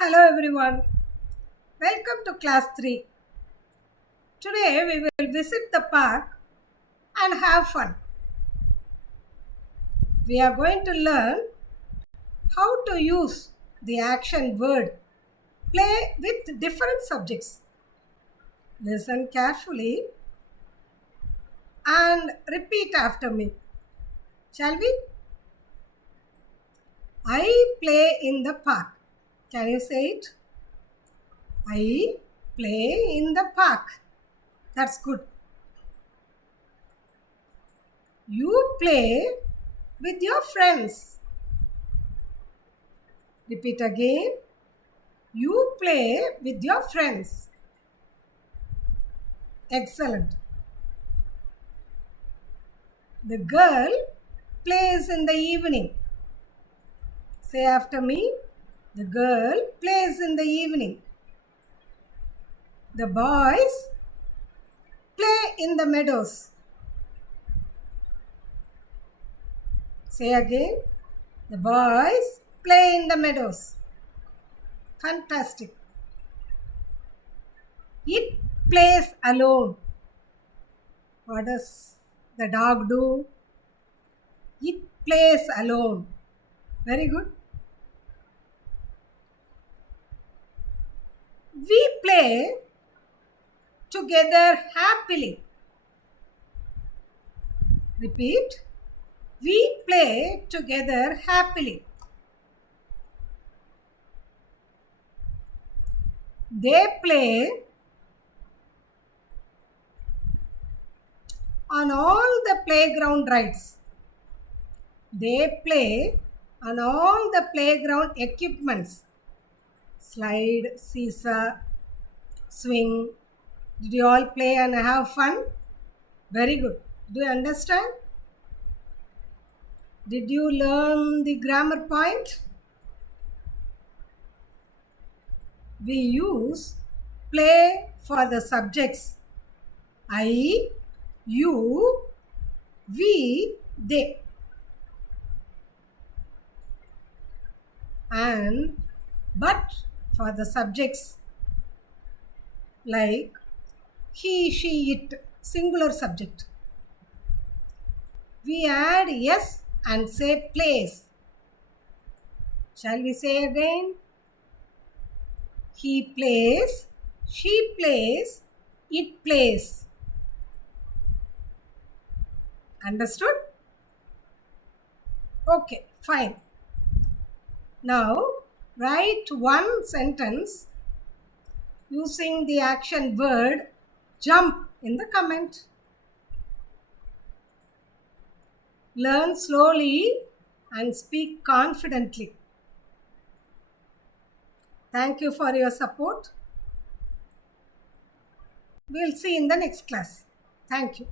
Hello everyone, welcome to class 3. Today we will visit the park and have fun. We are going to learn how to use the action word play with different subjects. Listen carefully and repeat after me. Shall we? I play in the park. Can you say it? I play in the park. That's good. You play with your friends. Repeat again. You play with your friends. Excellent. The girl plays in the evening. Say after me. The girl plays in the evening. The boys play in the meadows. Say again. The boys play in the meadows. Fantastic. It plays alone. What does the dog do? It plays alone. Very good. We play together happily. Repeat. We play together happily. They play on all the playground rides. They play on all the playground equipments. Slide, seesaw, swing. Did you all play and have fun? Very good. Do you understand? Did you learn the grammar point? We use play for the subjects I, you, we, they. And but for the subjects like he, she, it, singular subject. We add yes and say plays. Shall we say again? He plays, she plays, it plays. Understood? Okay, fine. Now, write one sentence using the action word jump in the comment. Learn slowly and speak confidently. Thank you for your support. We'll see in the next class. Thank you.